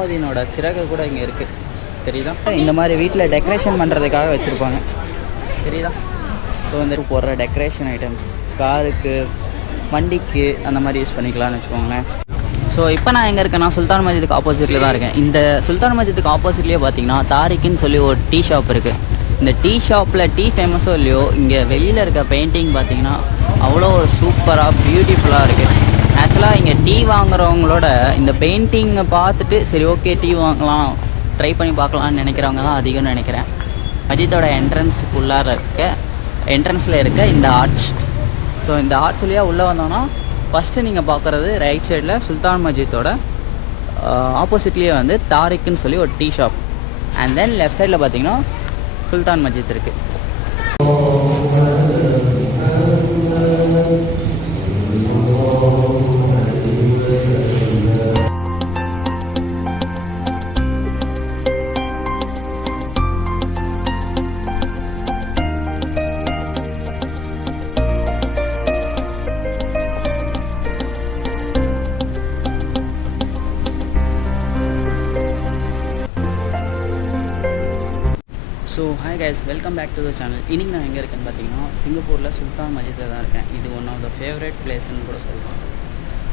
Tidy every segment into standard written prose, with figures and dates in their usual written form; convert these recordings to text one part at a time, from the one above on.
அலாவுதீனோட சிறகு கூட இங்கே இருக்குது, தெரியுதா? இந்த மாதிரி வீட்டில் டெக்கரேஷன் பண்ணுறதுக்காக வச்சுருப்பாங்க, தெரியுதா? ஸோ இந்த போடுற டெக்கரேஷன் ஐட்டம்ஸ் காருக்கு, வண்டிக்கு அந்த மாதிரி யூஸ் பண்ணிக்கலாம்னு வச்சுக்கோங்களேன். ஸோ இப்போ நான் எங்கே இருக்கேன்னா சுல்தான் மஸ்ஜிதுக்கு ஆப்போசிட்டில் தான் இருக்கேன். இந்த சுல்தான் மஸ்ஜிதுக்கு ஆப்போசிட்லேயே பார்த்தீங்கன்னா தாரிக்குன்னு சொல்லி ஒரு டீ ஷாப் இருக்குது. இந்த டீ ஷாப்பில் டீ ஃபேமஸோ இல்லையோ, இங்கே வெளியில் இருக்க பெயிண்டிங் பார்த்தீங்கன்னா அவ்வளோ ஒரு சூப்பராக பியூட்டிஃபுல்லாக இருக்குது. ஆக்சுவலாக இங்கே டீ வாங்குறவங்களோட இந்த பெயிண்டிங்கை பார்த்துட்டு சரி ஓகே டீ வாங்கலாம், ட்ரை பண்ணி பார்க்கலான்னு நினைக்கிறவங்க தான் அதிகம்னு நினைக்கிறேன். மஸ்ஜிதோட என்ட்ரன்ஸில் இருக்க இந்த ஆர்ச். ஸோ இந்த ஆர்ச் வழியாக உள்ளே வந்தோன்னா ஃபஸ்ட்டு நீங்கள் பார்க்குறது ரைட் சைடில் சுல்தான் மஸ்ஜிதோட ஆப்போசிட்லேயே வந்து தாரிக்குன்னு சொல்லி ஒரு tea shop. And then left சைடில் பார்த்தீங்கன்னா சுல்தான் மஸ்ஜித் இருக்குது. So hi guys, welcome back to the channel. இன்றைக்கி நான் எங்கே இருக்கேன்னு பார்த்தீங்கன்னா சிங்கப்பூரில் சுல்தான் மஸ்ஜிதில் தான் இருக்கேன். இது ஒன் ஆஃப் த ஃபேவரட் பிளேஸ்ன்னு கூட சொல்லலாம்.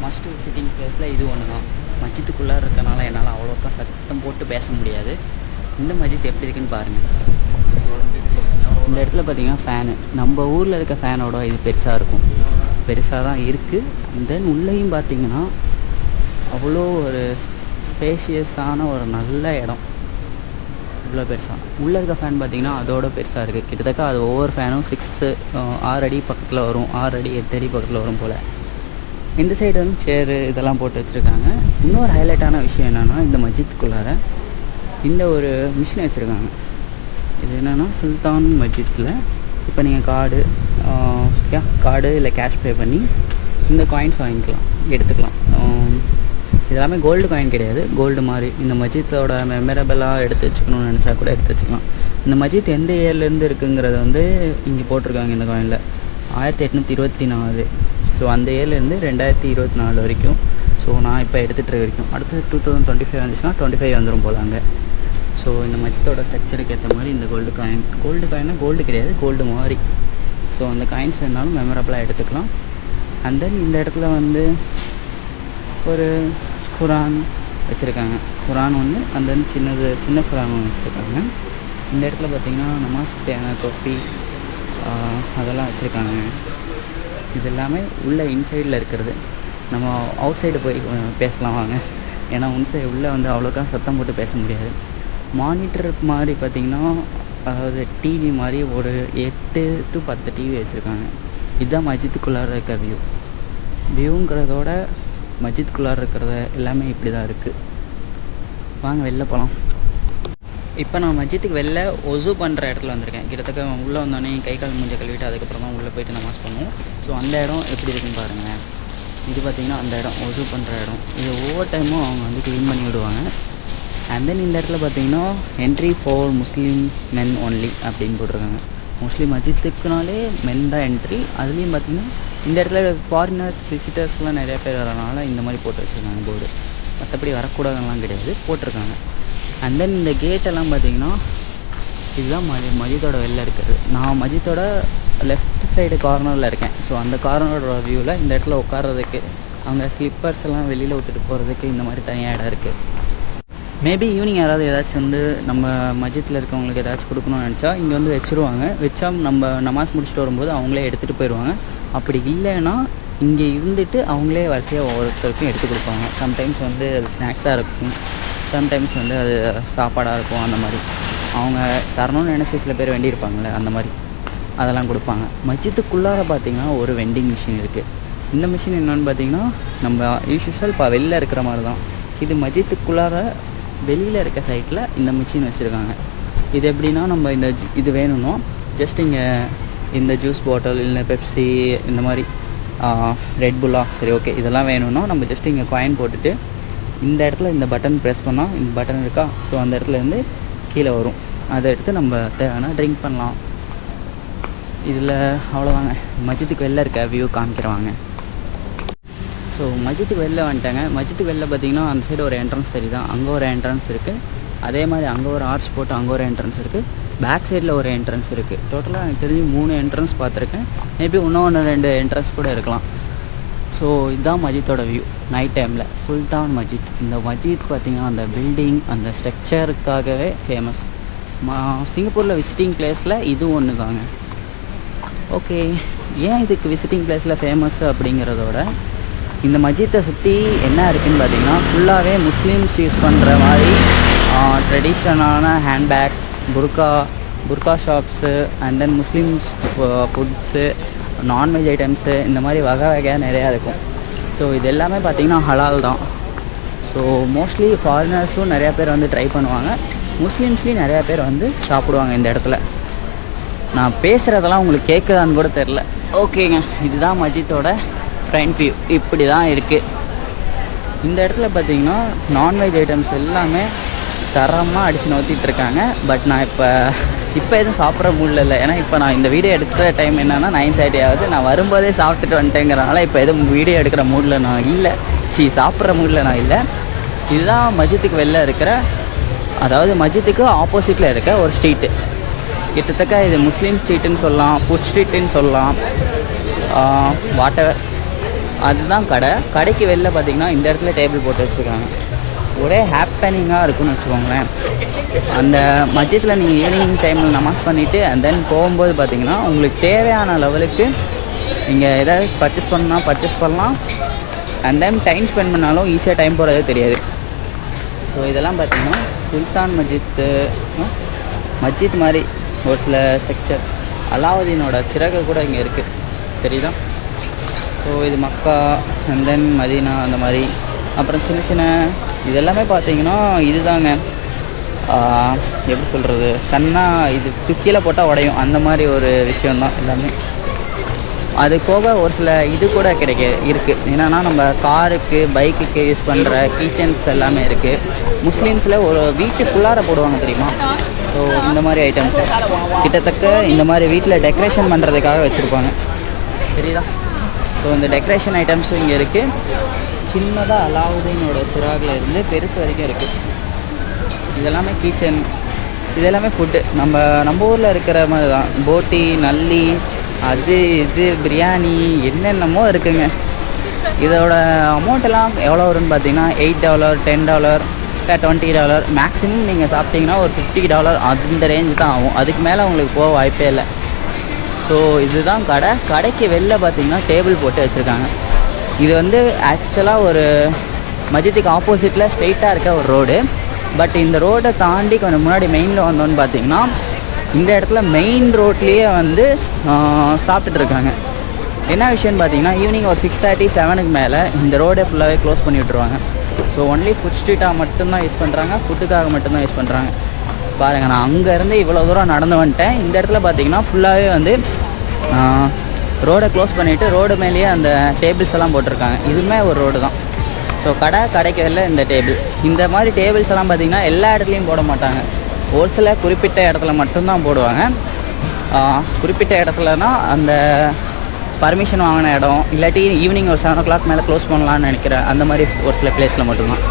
மஸ்ட் விசிட்டிங் பிளேஸில் இது ஒன்று தான். மஸ்ஜித்துக்குள்ளே இருக்கனால என்னால் அவ்வளோக்கா சத்தம் போட்டு பேச முடியாது. இந்த மஸ்ஜித் எப்படி இருக்குன்னு பாருங்கள். இந்த இடத்துல பார்த்தீங்கன்னா ஃபேனு நம்ம ஊரில் இருக்க ஃபேனோட இது பெருசாக இருக்கும், பெருசாக தான் இருக்குது. அண்ட் தென் உள்ளேயும் பார்த்தீங்கன்னா அவ்வளோ ஒரு ஸ்பேஷியஸான ஒரு நல்ல இடம். இவ்வளோ பெருசாக உள்ளே இருக்க ஃபேன் பார்த்தீங்கன்னா அதோட பெருசாக இருக்குது. கிட்டத்தட்ட அது ஒவ்வொரு ஃபேனும் 6 அடி பக்கத்தில் வரும், 6 அடி 8 அடி பக்கத்தில் வரும் போல். இந்த சைடு வந்து சேரு இதெல்லாம் போட்டு வச்சுருக்காங்க. இன்னொரு ஹைலைட்டான விஷயம் என்னென்னா இந்த மஸ்ஜித்துக்குள்ளார இந்த ஒரு மிஷின் வச்சுருக்காங்க. இது என்னென்னா சுல்தான் மஸ்ஜித்தில் இப்போ நீங்கள் கார்டு இல்லை கேஷ் பே பண்ணி இந்த காயின்ஸ் வாங்கிக்கலாம், எடுத்துக்கலாம். இதெல்லாமே கோல்டு காயின் கிடையாது, கோல்டு மாதிரி. இந்த மஸ்ஜித்தோட மெமரபிளாக எடுத்து வச்சுக்கணும்னு நினச்சா கூட எடுத்து வச்சுக்கலாம். இந்த மஸ்ஜித் எந்த இயர்லேருந்து இருக்குங்கிறது வந்து இங்கே போட்டிருக்காங்க இந்த காயினில். 1824. ஸோ அந்த இயர்லேருந்து 2024 வரைக்கும். ஸோ நான் இப்போ எடுத்துகிட்டு வரைக்கும் அடுத்து 2025 வந்துச்சுன்னா 25 வந்துடும் போல் அங்கே. ஸோ இந்த மஸ்ஜித்தோட ஸ்ட்ரக்சருக்கு ஏற்ற மாதிரி இந்த கோல்டு காயின்னா கோல்டு கிடையாது, கோல்டு மாதிரி. ஸோ அந்த காயின்ஸ் வேணாலும் மெமரபிளாக எடுத்துக்கலாம். அண்ட் தென் இந்த இடத்துல வந்து ஒரு குரான் வச்சுருக்காங்க, குரான் ஒன்று. அந்த சின்ன குரான் ஒன்று வச்சுருக்காங்க. இந்த இடத்துல பார்த்திங்கன்னா நமாஸுக்கு தேவையான தொப்பி அதெல்லாம் வச்சுருக்காங்க. இது எல்லாமே உள்ளே இன்சைடில் இருக்கிறது. நம்ம அவுட் சைடு போய் பேசலாம் வாங்க. ஏன்னா உள்ளே வந்து அவ்வளோக்கா சத்தம் போட்டு பேச முடியாது. மானிட்டர் மாதிரி பார்த்திங்கன்னா அதாவது டிவி மாதிரி ஒரு 8 to 10 டிவி வச்சுருக்காங்க. இதுதான் மஸ்ஜித்துக்குள்ளார இருக்க வியூங்கிறதோட மஸ்ஜித்துக்குள்ளார இருக்கிறத எல்லாமே இப்படி தான் இருக்குது. வாங்க வெளில போகலாம். இப்போ நான் மஸ்ஜித்துக்கு வெளில ஒசு பண்ணுற இடத்துல வந்திருக்கேன். கிட்டத்தட்ட உள்ளே வந்தோடனே கை கால் மூஞ்ச கழுவிட்டு அதுக்கப்புறம் தான் உள்ளே போய்ட்டு நமாஸ் பண்ணுவோம். ஸோ அந்த இடம் எப்படி இருக்குன்னு பாருங்கள். இது பார்த்திங்கன்னா அந்த இடம் ஒசு பண்ணுற இடம். இது ஒவ்வொரு டைமும் அவங்க வந்து க்ளீன் பண்ணி விடுவாங்க. அண்ட் தென் இந்த இடத்துல பார்த்திங்கன்னா entry for Muslim men only அப்படின்னு போட்டிருக்காங்க. மோஸ்ட்லி மஸ்ஜித்துக்குனாலே மென் தான் என்ட்ரி. அதுலேயும் பார்த்திங்கன்னா இந்த இடத்துல ஃபாரினர்ஸ் விசிட்டர்ஸ்லாம் நிறையா பேர் வரனால இந்த மாதிரி போட்டு வச்சுருக்காங்க போர்டு. மற்றபடி வரக்கூடாதுலாம் கிடையாது, போட்டிருக்காங்க. அண்ட் தென் இந்த கேட்டெல்லாம் பார்த்திங்கன்னா இதுதான் மஸ்ஜிதோட வெளில இருக்கிறது. நான் மஸ்ஜிதோட லெஃப்ட் சைடு கார்னரில் இருக்கேன். ஸோ அந்த கார்னரோட வியூவில் இந்த இடத்துல உட்கார்றதுக்கு, அங்கே ஸ்லிப்பர்ஸ் எல்லாம் வெளியில் விட்டுட்டு போகிறதுக்கு இந்த மாதிரி தனியாக இடம் இருக்குது. மேபி ஈவினிங் யாராவது ஏதாச்சும் வந்து நம்ம மஸ்ஜித்தில் இருக்கவங்களுக்கு ஏதாச்சும் கொடுக்கணும்னு நினச்சா இங்கே வந்து வச்சுருவாங்க. வச்சா நம்ம நமாஸ் முடிச்சுட்டு வரும்போது அவங்களே எடுத்துகிட்டு போயிடுவாங்க. அப்படி இல்லைன்னா இங்கே இருந்துட்டு அவங்களே வரிசையாக ஒவ்வொருத்தருக்கும் எடுத்து கொடுப்பாங்க. சம்டைம்ஸ் வந்து அது ஸ்நாக்ஸாக இருக்கும், சம்டைம்ஸ் வந்து அது சாப்பாடாக இருக்கும். அந்த மாதிரி அவங்க தரணும்னு நினச்சி சில பேர் வேண்டியிருப்பாங்களே, அந்த மாதிரி அதெல்லாம் கொடுப்பாங்க. மஸ்ஜித்துக்குள்ளார பார்த்திங்கன்னா ஒரு வெண்டிங் மிஷின் இருக்குது. இந்த மிஷின் என்னென்னு பார்த்திங்கன்னா நம்ம யூஸ்வல் இப்போ வெளியில் இருக்கிற மாதிரி தான். இது மஸ்ஜித்துக்குள்ளார வெளியில் இருக்க சைட்டில் இந்த மிஷின் வச்சுருக்காங்க. இது எப்படின்னா நம்ம இது வேணும்னா ஜஸ்ட் இங்கே இந்த ஜூஸ் பாட்டில் இல்லை பெப்சி இந்த மாதிரி ரெட் புல்லா சரி ஓகே இதெல்லாம் வேணும்னா நம்ம ஜஸ்ட் இங்கே காயின் போட்டுட்டு இந்த இடத்துல இந்த பட்டன் ப்ரெஸ் பண்ணால் இந்த பட்டன் இருக்கா, ஸோ அந்த இடத்துலேருந்து கீழே வரும். அதை எடுத்து நம்ம தேவைன்னா ட்ரிங்க் பண்ணலாம். இதில் அவ்வளோதாங்க. மஸ்ஜித்துக்கு வெளில இருக்க வியூ காமிக்கிறவாங்க. ஸோ மஸ்ஜித்துக்கு வெளில வந்துட்டாங்க. மஸ்ஜித்துக்கு வெளில பார்த்தீங்கன்னா அந்த சைடு ஒரு என்ட்ரன்ஸ் தெரியுது, அங்கே ஒரு என்ட்ரன்ஸ் இருக்குது. அதே மாதிரி அங்கே ஒரு ஆர்ச் போட்டு அங்கே ஒரு என்ட்ரன்ஸ் இருக்குது. பேக் சைடில் ஒரு என்ட்ரன்ஸ் இருக்குது. டோட்டலாக எனக்கு தெரிஞ்சு 3 என்ட்ரன்ஸ் பார்த்துருக்கேன். மேபி இன்னொன்று 2 என்ட்ரன்ஸ் கூட இருக்கலாம். ஸோ இதுதான் மஸ்ஜித்தோட வியூ நைட் டைமில். சுல்தான் மஸ்ஜித். இந்த மஸ்ஜித் பார்த்திங்கன்னா அந்த பில்டிங் அந்த ஸ்ட்ரக்சருக்காகவே ஃபேமஸ். சிங்கப்பூரில் விசிட்டிங் பிளேஸில் இது ஒன்று தாங்க. ஓகே, ஏன் இதுக்கு விசிட்டிங் பிளேஸில் ஃபேமஸ் அப்படிங்கிறதோட இந்த மஸ்ஜித்தை சுற்றி என்ன இருக்குதுன்னு பார்த்திங்கன்னா ஃபுல்லாகவே முஸ்லீம்ஸ் யூஸ் பண்ணுற மாதிரி ட்ரெடிஷ்னலான ஹேண்ட்பேக்ஸ், புர்கா shops, and then Muslims foods, non veg items, இந்த மாதிரி வகையாக நிறையா இருக்கும். ஸோ இது எல்லாமே பார்த்திங்கன்னா ஹலால் தான். ஸோ மோஸ்ட்லி ஃபாரினர்ஸும் நிறையா பேர் வந்து ட்ரை பண்ணுவாங்க. முஸ்லீம்ஸ்லேயும் நிறையா பேர் வந்து சாப்பிடுவாங்க இந்த இடத்துல. நான் பேசுகிறதெல்லாம் உங்களுக்கு கேட்குதான்னு கூட தெரில. ஓகேங்க, இதுதான் மஸ்ஜித்தோட ஃப்ரண்ட் வியூ. இப்படி தான் இருக்குது. இந்த இடத்துல பார்த்திங்கன்னா நான்வெஜ் ஐட்டம்ஸ் எல்லாமே தரமாக அடித்து நோத்திட்டுருக்காங்க. பட் நான் இப்போ எதுவும் சாப்பிட்ற மூடில் இல்லை. ஏன்னா இப்போ நான் இந்த வீடியோ எடுக்கிற டைம் என்னென்னா 9:30 ஆகுது. நான் வரும்போதே சாப்பிட்டுட்டு வந்துட்டேங்கிறனால இப்போ எதுவும் வீடியோ எடுக்கிற மூடில் நான் இல்லை. சாப்பிட்ற மூடில் நான் இல்லை. இதுதான் மஸ்ஜித்துக்கு வெளில இருக்கிற, அதாவது மஸ்ஜித்துக்கு ஆப்போசிட்டில் இருக்க ஒரு ஸ்ட்ரீட்டு. கிட்டத்தட்ட இது முஸ்லீம் ஸ்ட்ரீட்டுன்னு சொல்லலாம், ஃபுட் ஸ்ட்ரீட்டுன்னு சொல்லலாம், வாட்டவர். அதுதான் கடை. கடைக்கு வெளில பார்த்திங்கன்னா இந்த இடத்துல டேபிள் போட்டு வச்சுருக்காங்க. ஒரே ஹாப்பனிங்காக இருக்குன்னு வச்சுக்கோங்களேன். அந்த மஸ்ஜித்தில் நீங்கள் ஈவினிங் டைமில் நமாஸ் பண்ணிவிட்டு அண்ட் தென் போகும்போது பார்த்திங்கன்னா உங்களுக்கு தேவையான லெவலுக்கு நீங்கள் எதாவது பர்ச்சேஸ் பண்ணலாம். அண்ட் தென் டைம் ஸ்பெண்ட் பண்ணாலும் ஈஸியாக டைம் போகிறதே தெரியாது. ஸோ இதெல்லாம் பார்த்திங்கன்னா சுல்தான் மஸ்ஜித் மாதிரி ஒரு சில ஸ்ட்ரக்சர். அலாவுதீனோட சிறகு கூட இங்கே இருக்குது, தெரியுதா? ஸோ இது மக்கா அண்ட் தென் மதீனா அந்த மாதிரி. அப்புறம் சின்ன இதெல்லாமே பார்த்தீங்கன்னா இதுதாங்க, எப்படி சொல்கிறது, இது துக்கியில் போட்டால் உடையும் அந்த மாதிரி ஒரு விஷயந்தான் எல்லாமே. அது போக ஒரு சில இது கூட இருக்குது. என்னென்னா நம்ம காருக்கு பைக்குக்கு யூஸ் பண்ணுற கீச்சன்ஸ் எல்லாமே இருக்குது. முஸ்லீம்ஸில் ஒரு வீட்டுக்குள்ளார போடுவாங்க தெரியுமா? ஸோ இந்த மாதிரி ஐட்டம்ஸ் கிட்டத்தட்ட இந்த மாதிரி வீட்டில் டெக்கரேஷன் பண்ணுறதுக்காக வச்சுருப்பாங்க, தெரியுதா? ஸோ இந்த டெக்கரேஷன் ஐட்டம்ஸும் இங்கே இருக்குது. சின்னதாக அலாவுதீனோட சிராகில் இருந்து பெருசு வரைக்கும் இருக்குது. இதெல்லாமே கிச்சன், இதெல்லாமே ஃபுட்டு. நம்ம ஊரில் இருக்கிற மாதிரி தான். போட்டி, நல்லி, அது இது பிரியாணி என்னென்னமோ இருக்குங்க. இதோட அமௌண்ட்டெல்லாம் எவ்வளோ வரும்னு பார்த்தீங்கன்னா $8, $10, $20. மேக்ஸிமம் நீங்கள் சாப்பிட்டீங்கன்னா ஒரு $50 அந்த ரேஞ்சு தான் ஆகும். அதுக்கு மேலே உங்களுக்கு போக வாய்ப்பே இல்லை. ஸோ இதுதான் கடை. கடைக்கு வெளில பார்த்திங்கன்னா டேபிள் போட்டு வச்சுருக்காங்க. இது வந்து ஆக்சுவலாக ஒரு மஸ்ஜித்துக்கு ஆப்போசிட்டில் ஸ்ட்ரெயிட்டாக இருக்க ஒரு ரோடு. பட் இந்த ரோடை தாண்டி கொஞ்சம் முன்னாடி மெயினில் வந்தோன்னு பார்த்திங்கன்னா இந்த இடத்துல மெயின் ரோட்லேயே வந்து சாப்பிட்டுட்டு இருக்காங்க. என்ன விஷயம்னு பார்த்தீங்கன்னா ஈவினிங் ஒரு 6:30, 7க்கு மேலே இந்த ரோடை ஃபுல்லாகவே க்ளோஸ் பண்ணி விட்ருவாங்க. ஸோ ஒன்லி ஃபுட் ஸ்ட்ரீட்டாக மட்டும்தான் யூஸ் பண்ணுறாங்க, ஃபுட்டுக்காக மட்டும்தான் யூஸ் பண்ணுறாங்க. பாருங்கள், நான் அங்கேருந்து இவ்வளோ தூரம் நடந்து வந்துட்டேன். இந்த இடத்துல பார்த்தீங்கன்னா ஃபுல்லாகவே வந்து ரோடை க்ளோஸ் பண்ணிவிட்டு ரோடு மேலேயே அந்த டேபிள்ஸ் எல்லாம் போட்டிருக்காங்க. இதுவுமே ஒரு ரோடு தான். ஸோ கடைக்கு வெளில இந்த டேபிள், இந்த மாதிரி டேபிள்ஸ் எல்லாம் பார்த்திங்கன்னா எல்லா இடத்துலையும் போட மாட்டாங்க. ஒரு சில குறிப்பிட்ட இடத்துல மட்டும்தான் போடுவாங்க. குறிப்பிட்ட இடத்துலனா அந்த பர்மிஷன் வாங்கின இடம், இல்லாட்டி ஈவினிங் ஒரு 7 o'clock மேலே க்ளோஸ் பண்ணலான்னு நினைக்கிறேன். அந்த மாதிரி ஒரு சில பிளேஸில் மட்டும்தான்.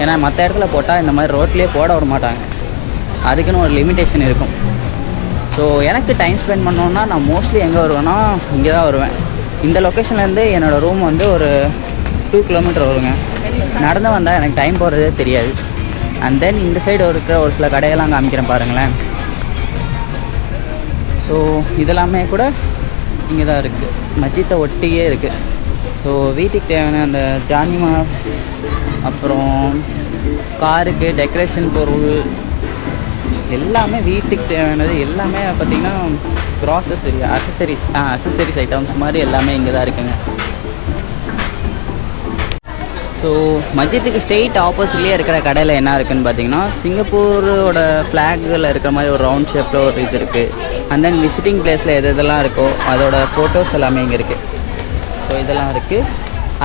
ஏன்னா மற்ற இடத்துல போட்டால் இந்த மாதிரி ரோட்லேயே போட விட மாட்டாங்க. அதுக்குன்னு ஒரு லிமிட்டேஷன் இருக்கும். ஸோ எனக்கு டைம் ஸ்பெண்ட் பண்ணோன்னா நான் மோஸ்ட்லி எங்கே வருவேன்னா இங்கே தான் வருவேன். இந்த லொக்கேஷன்லேருந்து என்னோடய ரூம் வந்து ஒரு 2 kilometer வருங்க. நடந்து வந்தால் எனக்கு டைம் போகிறதே தெரியாது. அண்ட் தென் இந்த சைடு இருக்கிற ஒரு சில கடையெல்லாம் காமிக்கிறேன் பாருங்களேன். ஸோ இதெல்லாமே கூட இங்கே தான் இருக்குது, மஸ்ஜித்தை ஒட்டியே இருக்குது. ஸோ வீட்டுக்கு தேவையான அந்த ஜானிமாஸ், அப்புறம் காருக்கு டெக்கரேஷன் பொருள் எல்லாமே, வீட்டுக்கு தேவையானது எல்லாமே பார்த்திங்கன்னா அசசரிஸ் ஐட்டம்ஸ் மாதிரி எல்லாமே இங்கே தான் இருக்குங்க. ஸோ மஸ்ஜித்துக்கு ஸ்ட்ரெயிட் ஆப்போசிட்லேயே இருக்கிற கடையில் என்ன இருக்குதுன்னு பார்த்தீங்கன்னா சிங்கப்பூரோட ஃப்ளாகில் இருக்கிற மாதிரி ஒரு ரவுண்ட் ஷேப்பில் ஒரு இது இருக்குது. அண்ட் தென் விசிட்டிங் பிளேஸில் எதெல்லாம் இருக்கோ அதோட ஃபோட்டோஸ் எல்லாமே இங்கே இருக்குது. ஸோ இதெல்லாம் இருக்குது.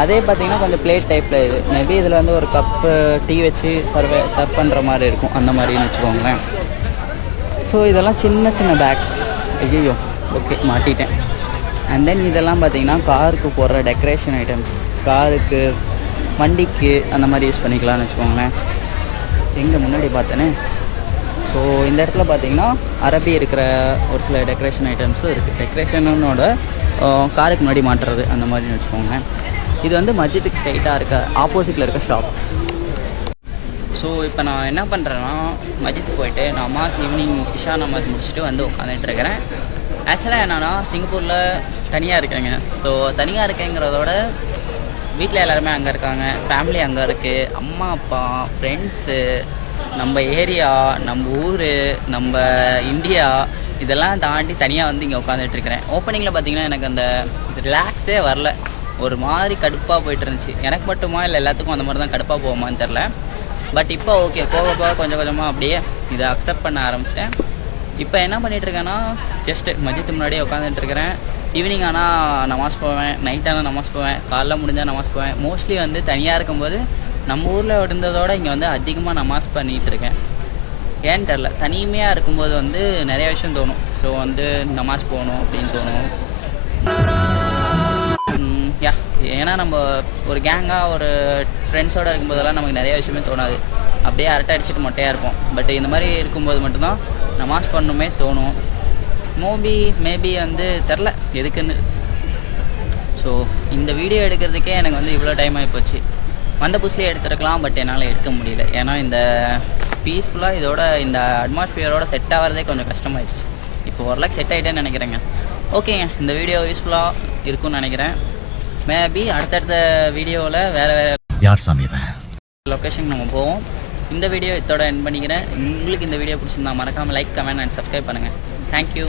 அதே பார்த்திங்கன்னா கொஞ்சம் பிளேட் டைப்பில் இது மேபி இதில் வந்து ஒரு கப்பு டீ வச்சு சர்வ் பண்ணுற மாதிரி இருக்கும், அந்த மாதிரின்னு வச்சுக்கோங்களேன். ஸோ இதெல்லாம் சின்ன சின்ன பேக்ஸ். ஐயோ, ஓகே மாட்டிட்டேன். அண்ட் தென் இதெல்லாம் பார்த்தீங்கன்னா காருக்கு போடுற டெக்கரேஷன் ஐட்டம்ஸ், காருக்கு வண்டிக்கு அந்த மாதிரி யூஸ் பண்ணிக்கலாம்னு வச்சுக்கோங்களேன். எங்கே முன்னாடி பார்த்தேனே. ஸோ இந்த இடத்துல பார்த்தீங்கன்னா அரபி இருக்கிற ஒரு சில டெக்கரேஷன் ஐட்டம்ஸும் இருக்குது. டெக்கரேஷனோட காருக்கு முன்னாடி மாட்டுறது அந்த மாதிரின்னு வச்சுக்கோங்களேன். இது வந்து மஸ்ஜித்துக்கு ஸ்ட்ரைட்டாக இருக்க ஆப்போசிட்டில் இருக்க ஷாப். ஸோ இப்போ நான் என்ன பண்ணுறேன்னா மஸ்ஜித்துக்கு போயிட்டு நமாஸ் ஈவினிங் இஷா நமாஸ் முடிச்சுட்டு வந்து உட்காந்துட்டு இருக்கிறேன். ஆக்சுவலாக என்னென்னா சிங்கப்பூரில் தனியாக இருக்கேங்க. ஸோ தனியாக இருக்கேங்கிறதோட வீட்டில் எல்லாருமே அங்கே இருக்காங்க, ஃபேமிலி அங்கே இருக்குது, அம்மா அப்பா ஃப்ரெண்ட்ஸு, நம்ம ஏரியா, நம்ம ஊர், நம்ம இந்தியா, இதெல்லாம் தாண்டி தனியாக வந்து இங்கே உட்காந்துட்ருக்கிறேன். ஓப்பனிங்கில் பார்த்திங்கன்னா எனக்கு அந்த ரிலாக்ஸே வரல, ஒரு மாதிரி கடுப்பாக போயிட்டு இருந்துச்சு. எனக்கு மட்டுமா இல்லை எல்லாத்துக்கும் அந்த மாதிரி தான் கடுப்பாக போகுமான்னு தெரில. பட் இப்போ ஓகே, போக போக கொஞ்சம் கொஞ்சமாக அப்படியே இதை அக்செப்ட் பண்ண ஆரம்பிச்சிட்டேன். இப்போ என்ன பண்ணிகிட்ருக்கேன்னா ஜஸ்ட்டு மஸ்ஜித் முன்னாடியே உட்காந்துட்ருக்கிறேன். ஈவினிங் ஆனால் நமாஸ் போவேன், நைட் ஆனால் நமாஸ் போவேன், காலைல முடிஞ்சால் நமாஸ் போவேன். மோஸ்ட்லி வந்து தனியாக இருக்கும்போது நம்ம ஊரில் இருந்ததோடு இங்கே வந்து அதிகமாக நமாஸ் பண்ணிகிட்ருக்கேன். ஏன்னு தெரில, தனிமையாக இருக்கும்போது வந்து நிறைய விஷயம் தோணும். ஸோ வந்து நமாஸ் போகணும் அப்படின்னு தோணும். ஏன்னா நம்ம ஒரு கேங்காக ஒரு ஃப்ரெண்ட்ஸோடு இருக்கும்போதெல்லாம் நமக்கு நிறைய விஷயமே தோணாது, அப்படியே அரட்டை அடிச்சுட்டு மொட்டையாக இருப்போம். பட் இந்த மாதிரி இருக்கும்போது மட்டும்தான் நமாஸ் பண்ணணுமே தோணும். மேபி வந்து தெரில எதுக்குன்னு. ஸோ இந்த வீடியோ எடுக்கிறதுக்கே எனக்கு வந்து இவ்வளோ டைம் ஆகி போச்சு. வந்த புதுசுலேயே எடுத்துருக்கலாம், பட் என்னால் எடுக்க முடியல. ஏன்னா இந்த பீஸ்ஃபுல்லாக இதோட இந்த அட்மாஸ்பியரோட செட் ஆகிறதே கொஞ்சம் கஷ்டமாயிடுச்சு. இப்போ ஓரளவுக்கு செட் ஆகிட்டேன்னு நினைக்கிறேங்க. ஓகேங்க, இந்த வீடியோ யூஸ்ஃபுல்லாக இருக்கும்னு நினைக்கிறேன். மேபி அடுத்தடுத்த வீடியோவில் வேறு யார் சாமி லொக்கேஷன் நம்ம போவோம். இந்த வீடியோ இதோட எண்ட் பண்ணிக்கிறேன். உங்களுக்கு இந்த வீடியோ பிடிச்சிருந்தா மறக்காமல் லைக், கமெண்ட் அண்ட் சப்ஸ்கிரைப் பண்ணுங்கள். தேங்க்யூ.